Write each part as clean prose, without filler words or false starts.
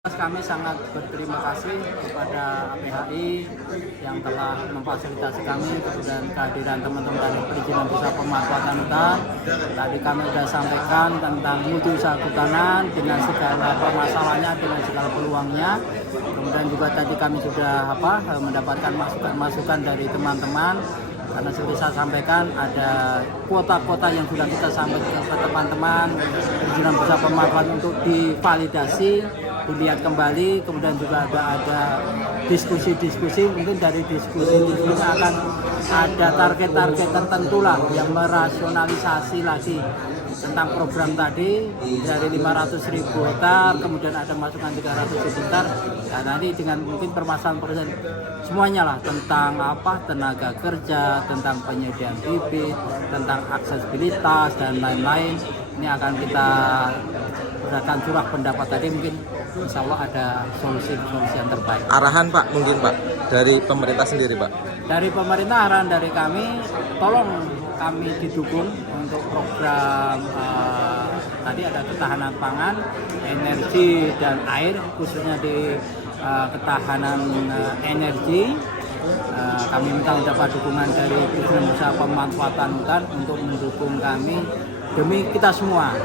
Kami sangat berterima kasih kepada APHI yang telah memfasilitasi kami, kemudian kehadiran teman-teman dari perizinan usaha pemanfaatan hutan. Tadi kami sudah sampaikan tentang mutu usaha kehutanan dengan segala permasalahannya, dengan segala peluangnya. Kemudian juga tadi kami sudah mendapatkan masukan-masukan dari teman-teman. Karena seperti saya sampaikan, ada kuota-kuota yang sudah kita sampaikan ke teman-teman perizinan usaha pemanfaatan untuk divalidasi, dilihat kembali. Kemudian juga ada diskusi-diskusi, mungkin dari diskusi akan ada target-target tertentu lah yang merasionalisasi lagi tentang program tadi dari 500.000 hektar, kemudian ada masukan 300.000 hektar. Nah, nanti dengan mungkin permasalahan semuanya lah tentang tenaga kerja, tentang penyediaan bibit, tentang aksesibilitas dan lain-lain. Ini akan kita berdasarkan curah pendapat tadi, mungkin insya Allah ada solusi yang terbaik. Arahan Pak, mungkin Pak, dari pemerintah sendiri Pak? Dari pemerintah, arahan dari kami, tolong kami didukung untuk program tadi ada ketahanan pangan, energi dan air, khususnya di ketahanan energi. Kami minta mendapat dukungan dari perizinan usaha pemanfaatan hutan untuk mendukung kami demi kita semua.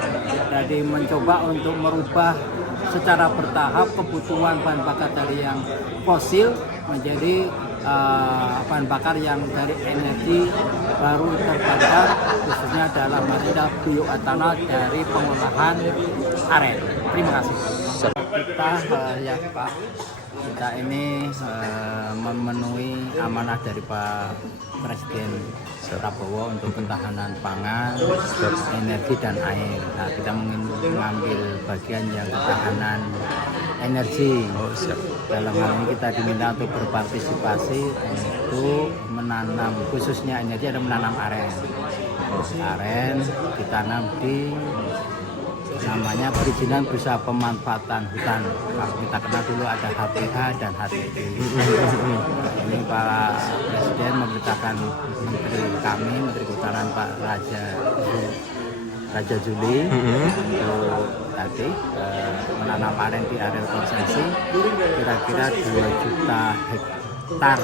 Jadi mencoba untuk merubah secara bertahap kebutuhan bahan bakar dari yang fosil menjadi bahan bakar yang dari energi baru terbarukan, khususnya dalam hal bioetanol dari pengolahan aren. Terima kasih. Kita ini memenuhi amanah dari Pak Presiden Prabowo untuk ketahanan pangan, energi dan air. Nah, kita mengambil bagian yang ketahanan energi. Dalam hal ini kita diminta untuk berpartisipasi untuk menanam, khususnya energi ada menanam aren. Aren ditanam di namanya perizinan usaha pemanfaatan hutan. Kalau kita kenal dulu ada HPH dan HTI. Ini Pak Presiden memerintahkan Menteri Kehutanan Pak Raja Juli untuk tadi menanam aren di area konsesi kira-kira 2 juta hektar.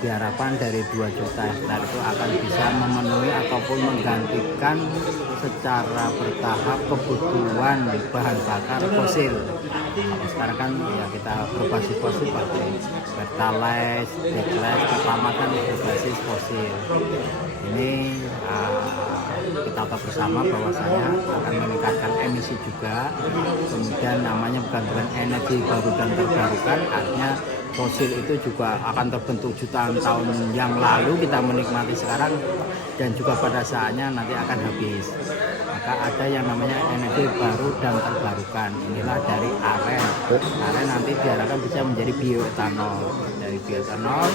Diharapkan dari 2 juta hektar itu akan bisa memenuhi ataupun menggantikan secara bertahap kebutuhan bahan bakar fosil. Sekarang kan ya kita berbasis fosil pakai pertalite, detalite, pertama kan berbasis fosil. Ini kita tahu bersama bahwasanya akan meningkatkan emisi juga. Kemudian namanya bukan energi baru dan terbarukan, artinya fosil itu juga akan terbentuk jutaan tahun yang lalu, kita menikmati sekarang dan juga pada saatnya nanti akan habis. Maka ada yang namanya energi baru dan terbarukan. Inilah dari aren. Aren nanti diharapkan bisa menjadi bioetanol. Dari bioetanol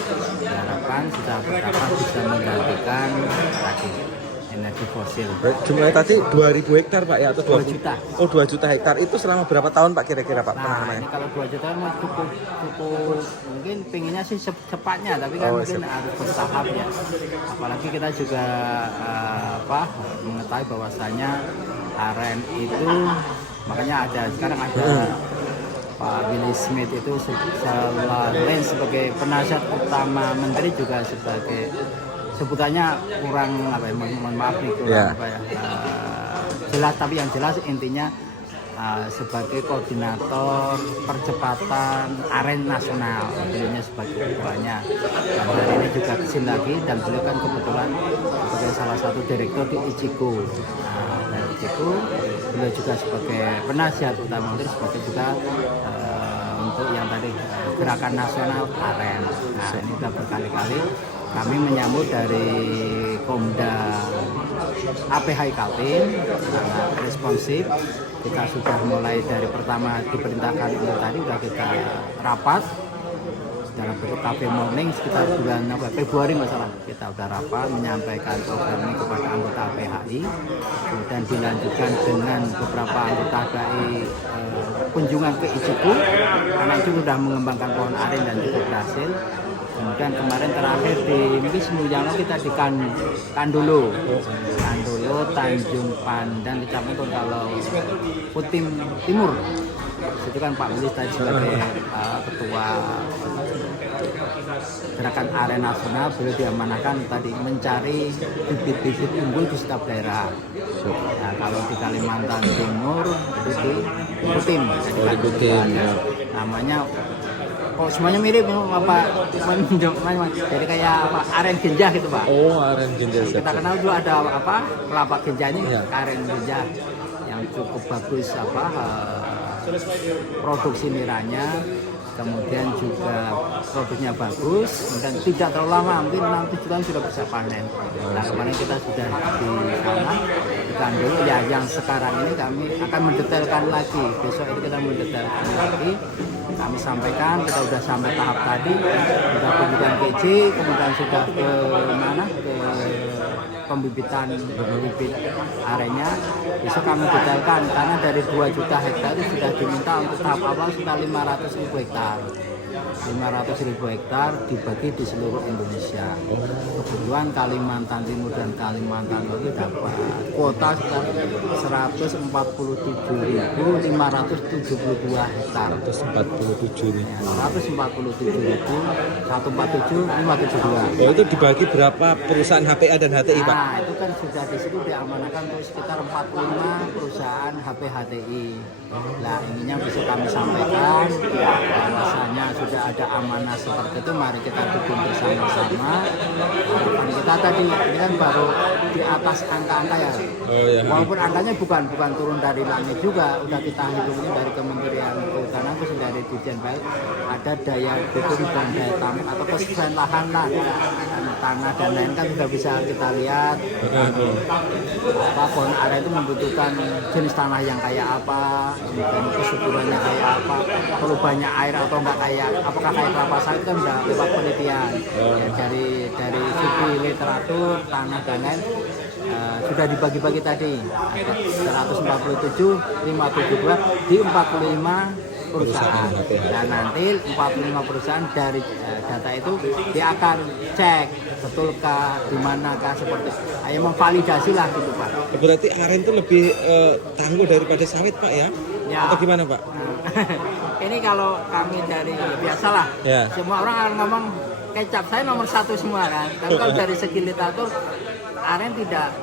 diharapkan sudah bertahap bisa menggantikan tadi energi fosil. Jumlahnya tadi 2.000 hektar Pak ya, atau 2 juta. Oh, 2 juta hektar itu selama berapa tahun Pak kira-kira Pak? Nah, ini kalau 2 juta cukup mungkin pinginnya sih cepatnya, tapi kan mungkin harus bertahap ya. Apalagi kita juga mengetahui bahwasanya aren itu, makanya sekarang ada Pak Willy Smith itu selain sebagai penasihat utama menteri juga sebagai sebutannya kurang mohon maaf nih kurang jelas, tapi yang jelas intinya sebagai koordinator percepatan aren nasional, beliaunya sebagai ketuanya. Dan hari ini juga kesini lagi dan beliau kan kebetulan sebagai salah satu direktur di Ichigo. Dari Ichigo beliau juga sebagai penasihat utama menteri, sebagai juga untuk yang tadi gerakan nasional aren. Nah, ini sudah berkali-kali kami menyambut dari Komda APHI Kaltim sangat responsif. Kita sudah mulai dari pertama diperintahkan untuk tadi sudah kita rapat dalam bentuk cafe morning sekitar bulan Februari masalah. Kita sudah rapat menyampaikan program ini kepada anggota APHI, kemudian dilanjutkan dengan beberapa anggota APHI kunjungan ke Ichigo karena itu sudah mengembangkan pohon aren dan cukup berhasil. Kemudian kemarin terakhir di mungkin seminggu yang lalu kita di Kandolo, Tanjung Pandan, Kecamatan kalau Putim Timur. Itu kan Pak Wilis tadi sebagai ketua gerakan aren nasional, beliau diamanahkan tadi mencari bibit-bibit unggul di setiap daerah. Nah, kalau di Kalimantan Timur itu di Kutim, namanya kok semuanya mirip apa jadi kayak apa aren genjah gitu Pak. Oh, aren genjah. Kita kenal juga ada apa kelapa genjah ini ya. aren genjah yang cukup bagus apa produksi niranya, kemudian juga produknya bagus dan tidak terlalu lama, mungkin 6-7 tahun sudah bisa panen. Nah kemarin kita sudah di sana di Kandung ya, yang sekarang ini kami akan mendetailkan lagi, besok ini kita mendetailkan lagi, kami sampaikan kita sudah sampai tahap tadi, sudah pembibitan PJ, kemudian sudah ke mana ke pembibitan bibit arennya. Besok kami detailkan karena dari 2 juta hektar itu sudah diminta untuk tahap awal sudah 500.000 hektar. 500.000 hektar dibagi di seluruh Indonesia. Kebetulan Kalimantan Timur dan Kalimantan Barat itu dapat kuota sekitar 147.572 hektar. 147 nih. Ya, 147.147.572. Oh, itu dibagi berapa perusahaan HPA dan HTI, Pak? Nah, itu kan sudah di situ diamanahkan untuk sekitar 45 perusahaan HPHTI. Nah, ininya bisa kami sampaikan bahwasanya sudah ada amanah seperti itu, mari kita dukung bersama-sama. Harapan kita tadi ini kan baru di atas angka-angka ya. Oh, ya. Walaupun angkanya bukan turun dari langit juga, udah kita hitung ini dari Kementerian Kehutanan terus dari Dirjen Baik, ada daya dukung dan daya tampung atau kesusahan lahan lah, tanah dan lain kan sudah bisa kita lihat. Apa pohon aren itu membutuhkan jenis tanah yang kayak apa, dan kesuburannya kayak apa, perlu banyak air atau enggak, kayak apakah kayak kelapa sawit kan udah lewat penelitian ya, dari segi literatur tanah dan lain sudah dibagi-bagi tadi ada 147, 572 di 45 perusahaan. Dan nanti 45 perusahaan dari data itu dia akan cek betulkah di manakah seperti ayo memvalidasi lah gitu Pak. Berarti aren itu lebih tangguh daripada sawit, Pak ya? Ya. Atau gimana, Pak? Ini kalau kami dari biasalah Ya. semua orang akan ngomong kecap saya nomor 1 semua kan. Tapi kalau dari segi literatur aren tidak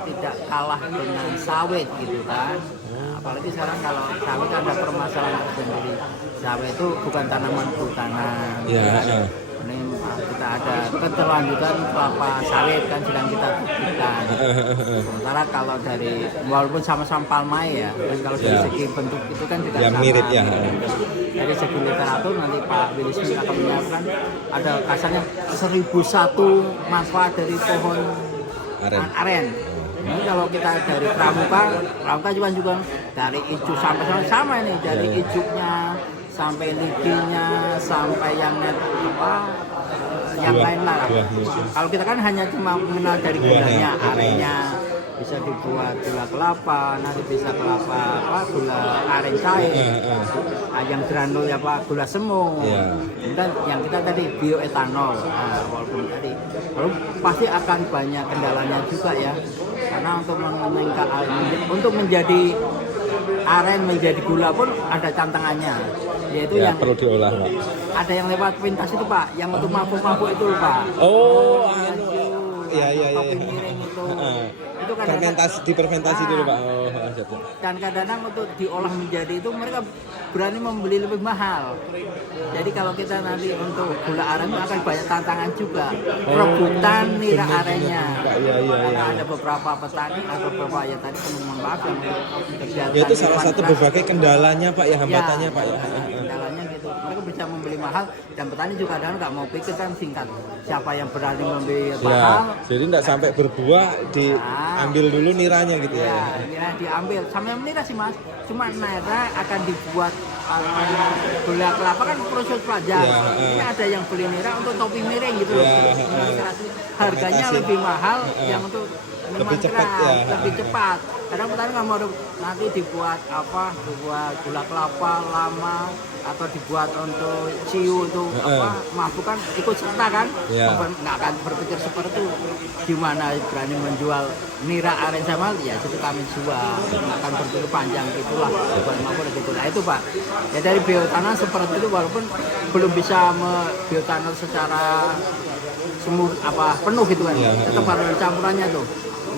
kalah dengan sawit gitu kan. Nah, apalagi sekarang kalau sawit ada permasalahan tersendiri. Sawit itu bukan tanaman kehutanan. Ya. Ini kita ada keterlanjutan kelapa sawit kan sedang kita buktikan. Sementara kalau dari walaupun sama-sama palmai ya, dan kalau dari segi bentuk itu kan tidak yang sama. mirip ya. Dari segi literatur nanti Pak Wilis akan menyiapkan ada kasarnya 1001 manfaat dari pohon aren. Ini kalau kita dari pramuka juga dari ijuk sampai sama ini, dari ijuknya sampai lidinya sampai yang lain lah. Kalau kita kan hanya cuma mengenal dari gulanya, arennya bisa dibuat gula kelapa, nanti bisa gula aren cair, yang granul gula semu, dan yang kita tadi bioetanol. Nah, walaupun pasti akan banyak kendalanya juga ya, karena untuk menjadi aren menjadi gula pun ada tantangannya, yaitu yang perlu diolah, Pak. Ada yang lewat pintas itu Pak, yang untuk mabuk-mabuk itu Pak. Oh, iya. Kopi miring itu kan Difermentasi dulu, Pak. Oh, siap. Dan kadang-kadang untuk diolah menjadi itu mereka berani membeli lebih mahal. Jadi kalau kita nanti untuk gula aren itu akan banyak tantangan juga. Rebutan nira arennya. Karena ada beberapa petani atau beberapa ya tadi mohon maaf yang kegiatan. Ya, itu salah satu berbagai kendalanya, Pak ya, hambatannya, Pak ya. Kendalanya gitu. Mereka bisa membeli mahal dan petani juga kadang nggak mau pikir kan singkat. Siapa yang berani membeli mahal? Jadi nggak sampai berbuah diambil dulu niranya gitu ya. Ya, diambil. Sama yang nira sih Mas. Cuma nira akan dibuat gula kelapa kan proses pelajar. Ini ada yang beli nira untuk topi miring gitu. Harganya lebih mahal yang untuk lebih cepat lebih cepat. kadang petani nggak mau nanti dibuat apa, dibuat gula kelapa lama atau dibuat untuk ciu untuk apa mabuk kan ikut serta kan, nggak akan berpikir seperti itu. Gimana berani menjual nira aren sama ya itu kami jual, nggak akan berpikir panjang gitulah buat maupun gitu. Nah itu Pak, ya dari biotanah seperti itu walaupun belum bisa biotanah secara semur apa penuh gitu kan, tetap harus campurannya tuh.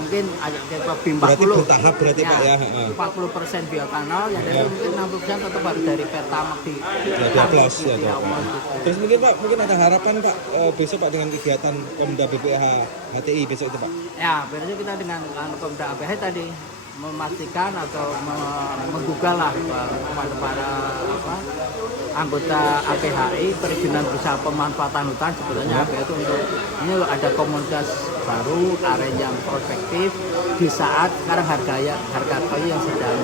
Mungkin ada lebih 40. Berarti bertahap berarti Pak ya. 40% biotanol, yang dari mungkin 60% tetap harus dari Pertamax di 12 ya. Terus mungkin Pak, mungkin ada harapan Pak besok Pak dengan kegiatan Pemda BPH HTI besok itu Pak. Ya, berarti kita dengan Pemda BPH tadi memastikan atau menggugah lah kepada para anggota APHI perizinan usaha pemanfaatan hutan. Sebetulnya APHI itu untuk ini loh, ada komunitas baru aren yang prospektif di saat sekarang harga kayu yang sedang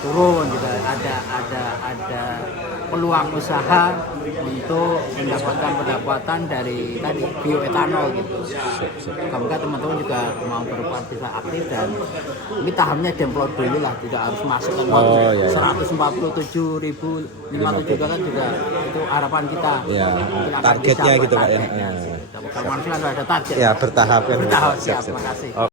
turun gitu. Ada peluang usaha untuk mendapatkan pendapatan dari tadi bioetanol gitu. Semoga teman-teman juga mau berpartisipasi aktif dan ini tahamnya demplot dulu lah, tidak harus masuk ke 147.057 kan juga itu harapan kita. Ya, targetnya gitu Pak ya. Kalau manusia ada target. Ya bertahap kan. Bertahap, siap. Terima kasih.